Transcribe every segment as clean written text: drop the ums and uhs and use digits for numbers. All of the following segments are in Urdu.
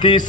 30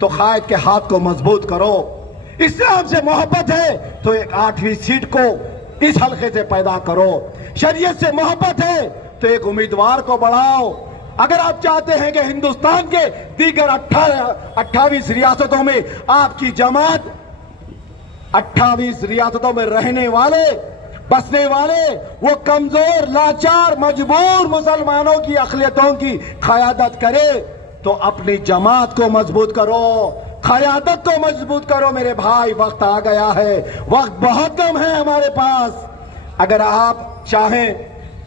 تو قائد کے ہاتھ کو مضبوط کرو. اسلام سے محبت ہے تو ایک 8ویں سیٹ کو اس حلقے سے پیدا کرو. شریعت سے محبت ہے تو ایک امیدوار کو بڑھاؤ. اگر آپ چاہتے ہیں کہ ہندوستان کے دیگر 28 ریاستوں میں آپ کی جماعت 28 ریاستوں میں رہنے والے بسنے والے وہ کمزور لاچار مجبور مسلمانوں کی اقلیتوں کی قیادت کرے تو اپنی جماعت کو مضبوط کرو, قیادت کو مضبوط کرو. میرے بھائی وقت آ گیا ہے, وقت بہت کم ہے ہمارے پاس. اگر آپ چاہیں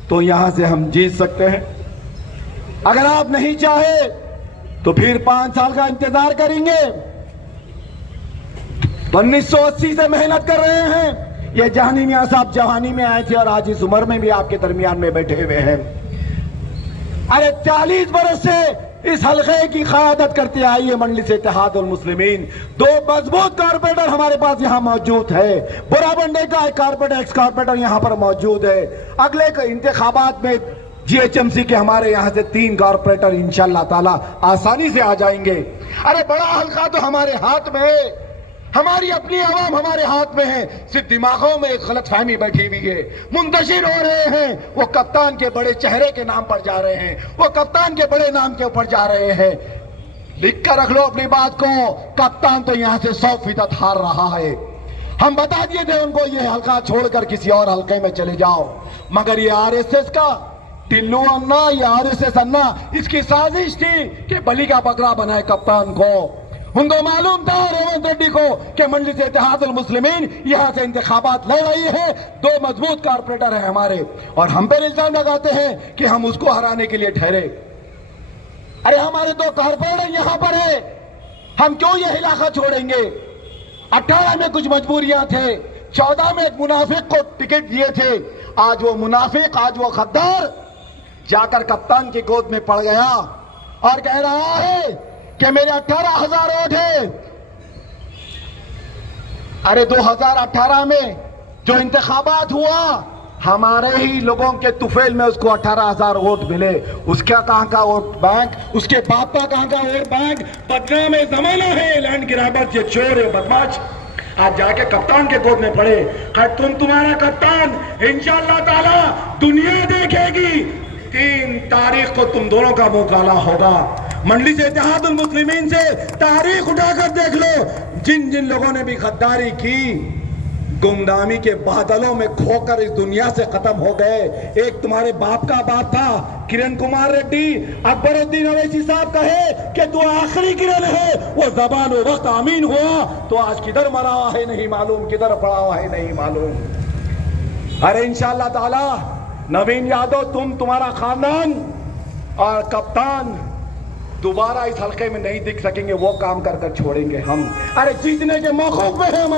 تو یہاں سے ہم جیت سکتے ہیں, اگر آپ نہیں چاہے تو پھر 5 سال کا انتظار کریں گے. 1980 سے محنت کر رہے ہیں. یہ جہانی میاں صاحب جوانی میں آئے تھے اور آج اس عمر میں بھی آپ کے درمیان میں بیٹھے ہوئے ہیں. ارے 40 برس سے اس حلقے کی قیادت کرتے آئی ہے مجلس اتحاد المسلمین. 2 مضبوط کارپوریٹر ہمارے پاس یہاں موجود ہے. برا بنڈے کا ایک کارپوریٹر ایکس کارپوریٹر یہاں پر موجود ہے. اگلے انتخابات میں GHMC کے ہمارے یہاں سے 3 کارپوریٹر انشاءاللہ تعالی آسانی سے آ جائیں گے. ارے بڑا حلقہ تو ہمارے ہاتھ میں ہے, ہماری اپنی عوام ہمارے ہاتھ میں ہے. صرف دماغوں میں ایک غلط فہمی بیٹھی ہوئی ہے, منتشر ہو رہے ہیں. وہ کپتان کے بڑے چہرے کے نام پر جا رہے ہیں, وہ کپتان کے بڑے نام کے اوپر جا رہے ہیں. لکھ کر رکھ لو اپنی بات کو, کپتان تو یہاں سے 100% ہار رہا ہے. ہم بتا دیے تھے ان کو یہ حلقہ چھوڑ کر کسی اور حلقے میں چلے جاؤ, مگر یہ RSS کا ٹلو انا, یہ RSS انا, اس کی سازش تھی کہ بلی کا بکرا بنائے کپتان کو. ان کو معلوم تھا ریونت ریڈی کو کہ مجلس اتحاد المسلمین یہاں سے انتخابات لڑ رہی ہے. 2 مضبوط کارپوریٹر ہیں ہمارے اور ہم پہ الزام لگاتے ہیں کہ ہم اس کو ہرانے کے لیے ٹھہرے. ارے ہمارے 2 کارپوریٹر یہاں پر ہیں, ہم کیوں یہ علاقہ چھوڑیں گے؟ 18 میں کچھ مجبوریاں تھے, 14 میں ایک منافق کو ٹکٹ دیے تھے. آج وہ منافق, آج وہ غدار جا کر کپتان کی گود میں پڑ گیا اور کہہ رہا ہے کہ میرے 18,000 ووٹ ہیں. ارے 2018 میں جو انتخابات ہوا ہمارے ہی لوگوں کے طفیل میں اس کو 18,000 ووٹ ملے. اس کا کہاں کا ووٹ بینک, اس کے باپ کا کہاں کا ووٹ بینک؟ بدنام زمانہ ہے, لینڈ گرابر, یہ چور ہے, بدماش. آج جا کے کپتان کے گود میں پڑے. تمہارا کپتان انشاءاللہ تعالی دنیا دیکھے گی. 3 تاریخ کو تم دونوں کا مقابلہ ہوگا. مجلس اتحاد المسلمین سے تاریخ اٹھا کر دیکھ لو, جن جن لوگوں نے بھی غداری کی گمنامی کے بادلوں میں کھو کر اس دنیا سے ختم ہو گئے. ایک تمہارے باپ کا باپ تھا کرن کمار ریڈی, اکبر الدین اویسی صاحب کہے کہ تو آخری کرن ہے, وہ زبان و وقت آمین ہوا تو آج کدھر مرا ہوا ہے نہیں معلوم, کدھر پڑا ہوا ہے نہیں معلوم. ارے انشاءاللہ تعالی نوین یادو, تمہارا خاندان اور کپتان دوبارہ اس حلقے میں نہیں دکھ سکیں گے. وہ کام کر کر چھوڑیں گے ہم. ارے جیتنے کے موقع پہ ہیں ہم,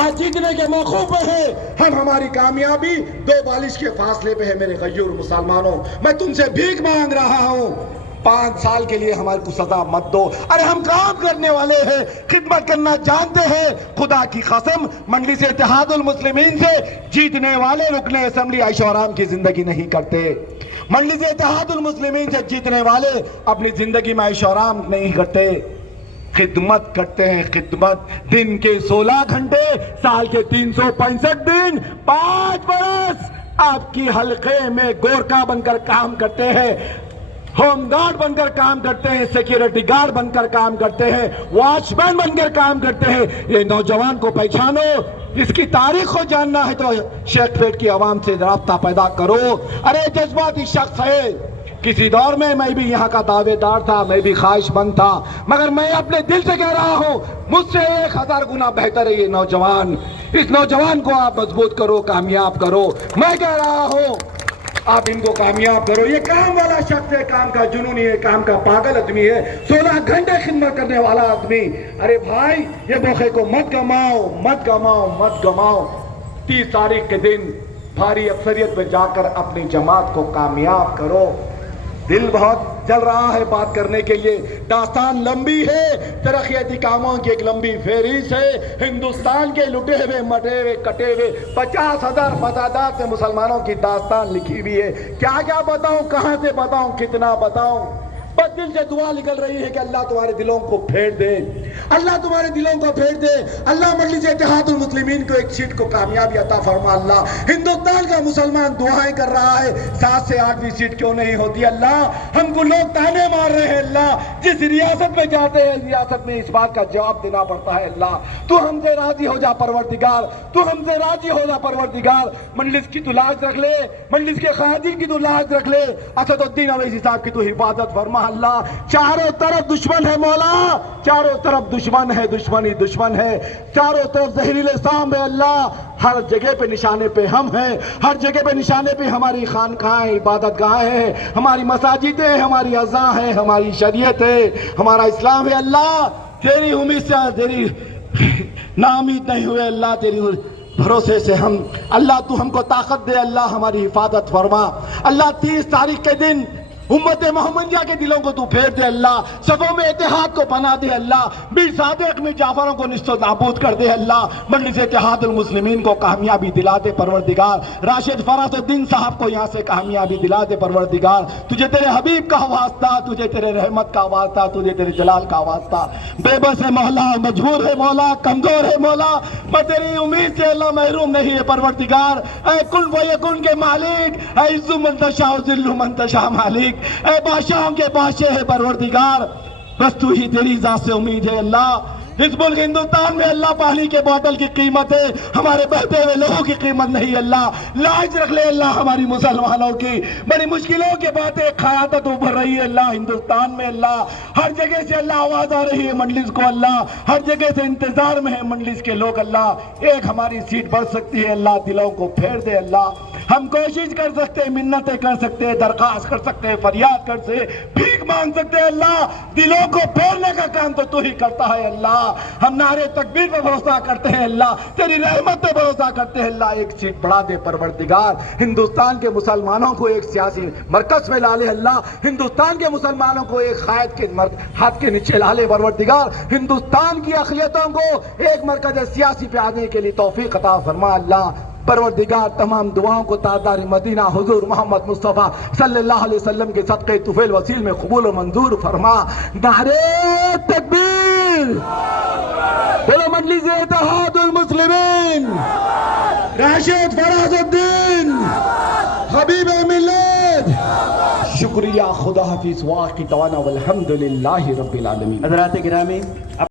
آج جیتنے کے موقع پہ ہیں ہم. ہماری کامیابی 2 بالش کے فاصلے پہ ہے. میرے غیور مسلمانوں, میں تم سے بھیک مانگ رہا ہوں, 5 سال کے لیے ہمارے کو سزا مت دو. ارے ہم کام کرنے والے ہیں, خدمت کرنا جانتے ہیں. خدا کی قسم مجلس اتحاد المسلمین سے جیتنے والے رکن اسمبلی عیش و آرام کی زندگی نہیں کرتے. مجلس اتحاد المسلمین سے جیتنے والے اپنی زندگی میں عیش و آرام نہیں کرتے, خدمت کرتے ہیں. خدمت دن کے 16 گھنٹے, سال کے 365 دن, 5 برس آپ کی حلقے میں گورکھا بن کر کام کرتے ہیں, ہوم گارڈ بن کر کام کرتے ہیں, سیکیورٹی گارڈ بن کر کام کرتے ہیں, واچ مین بن کر کام کرتے ہیں. یہ نوجوان کو پہچانو, اس کی تاریخ کو جاننا ہے تو شیخ پیٹ کی عوام سے رابطہ پیدا کرو. ارے جذباتی شخص ہے, کسی دور میں بھی یہاں کا دعوے دار تھا, میں بھی خواہش مند تھا, مگر میں اپنے دل سے کہہ رہا ہوں مجھ سے 1000 گنا بہتر ہے یہ نوجوان. اس نوجوان کو آپ مضبوط کرو, کامیاب کرو. میں کہہ رہا ہوں آپ ان کو کامیاب کرو. یہ کام والا شخص ہے, کام کا جنونی ہے, کام کا پاگل آدمی ہے, 16 گھنٹے خدمت کرنے والا آدمی. ارے بھائی یہ موقع کو مت گماؤ, مت گماؤ, مت گماؤ. 30 تاریخ کے دن بھاری اکثریت میں جا کر اپنی جماعت کو کامیاب کرو. دل بہت جل رہا ہے بات کرنے کے لیے, داستان لمبی ہے, ترقیاتی کاموں کی ایک لمبی فہرست ہے. ہندوستان کے لٹے ہوئے, مٹے ہوئے, کٹے ہوئے 50,000 فسادات سے مسلمانوں کی داستان لکھی ہوئی ہے. کیا کیا بتاؤں, کہاں سے بتاؤں, کتنا بتاؤں. بس ایک دل سے دعا نکل رہی ہے کہ اللہ تمہارے دلوں کو پھیر دے, اللہ تمہارے دلوں کو پھیر دے. اللہ مجلس اتحاد المسلمین کو ایک سیٹ کو کامیابی عطا فرما. اللہ ہندوستان کا مسلمان دعائیں کر رہا ہے 7 سے 8ویں سیٹ کیوں نہیں ہوتی. اللہ ہم کو لوگ تانے مار رہے ہیں. اللہ جس ریاست میں جاتے ہیں ریاست میں اس بات کا جواب دینا پڑتا ہے. اللہ تو ہم سے راضی ہو جا پروردگار, تو ہم سے راضی ہو جا پروردگار. مجلس کی تو لاج رکھ لے, مجلس کے قائدین کی تو لاج رکھ لے. اسد الدین اویسی صاحب کی تو حفاظت فرما. اللہ چاروں طرف دشمن ہے مولا, چاروں طرف دشمن ہے, دشمن ہی دشمن ہے. چاروں طرف زہریلے سام ہے. اللہ ہر جگہ پہ نشانے پہ ہم ہیں, ہر جگہ پہ نشانے پہ ہماری خانقاہیں عبادت گاہیں ہیں, ہماری مساجدیں ہیں, ہماری اذاں ہیں, ہماری شریعت ہے, ہمارا اسلام ہے. اللہ تیری امید سے تیری ناامید نہیں ہوئے. اللہ تیری بھروسے سے ہم, اللہ تو ہم کو طاقت دے. اللہ ہماری حفاظت فرما. اللہ 30 تاریخ کے دن امت محمدیہ کے دلوں کو تو پھیر دے. اللہ صفوں میں اتحاد کو بنا دے. اللہ میر صادق میں جعفروں کو نشت و نابود کر دے. اللہ مجلس اتحاد المسلمین کو کامیابی دلا دے پروردگار. راشد فراز الدین صاحب کو یہاں سے کامیابی دلا دے پروردگار. تجھے تیرے حبیب کا واسطہ, تجھے تیرے رحمت کا واسطہ, تجھے تیرے جلال کا واسطہ. بے بس ہے مولا, مجبور ہے مولا, کمزور ہے مولا, میں تیری امید سے اللہ محروم نہیں ہے پروردگار. اے کن و یکن کے مالک, اے عز من تشاء و ذل من تشاء مالک, اے بادشاہوں کے بادشاہ ہے پروردگار. بس تو ہی تیری ذات سے امید ہے. اللہ اس ملک ہندوستان میں اللہ پانی کے بوتل کی قیمت ہے, ہمارے بہتے ہوئے لوگوں کی قیمت نہیں. اللہ لاج رکھ لے. اللہ ہماری مسلمانوں کی بڑی مشکلوں کے بعد ایک قیادت ابھر رہی ہے. اللہ ہندوستان میں اللہ ہر جگہ سے اللہ آواز آ رہی ہے مجلس کو. اللہ ہر جگہ سے انتظار میں ہے مجلس کے لوگ. اللہ ایک ہماری سیٹ بڑھ سکتی ہے. اللہ دلوں کو پھیر دے. اللہ ہم کوشش کر سکتے ہیں, منتیں کر سکتے ہیں, درخواست کر سکتے ہیں, فریاد کر سکتے, بھیک مانگ سکتے ہیں. اللہ دلوں کو پھیرنے کا کام تو ہی کرتا ہے. اللہ ہم نعرے تکبیر پہ بھروسہ کرتے ہیں. اللہ تیری رحمت پہ بھروسہ کرتے ہیں. اللہ ایک سیٹ بڑھا دے پروردگار. ہندوستان کے مسلمانوں کو ایک سیاسی مرکز میں لا لے. اللہ ہندوستان کے مسلمانوں کو ایک قائد کے ہاتھ کے نیچے لا لے پروردگار. ہندوستان کی اقلیتوں کو ایک مرکز سیاسی پہ آنے کے لیے توفیق عطا فرما. اللہ پروردگار تمام دعاؤں کو تاجدار مدینہ حضور محمد مصطفیٰ صلی اللہ علیہ وسلم کے صدقے طفیل وسیل میں قبول و منظور فرما. نعرے تکبیر, بولو مجلس اتحاد المسلمین, راشد فراز الدین, حبیب ملت. شکریہ, خدا حافظ, واقعی توانا والحمدللہ رب العالمین. حضرات گرامی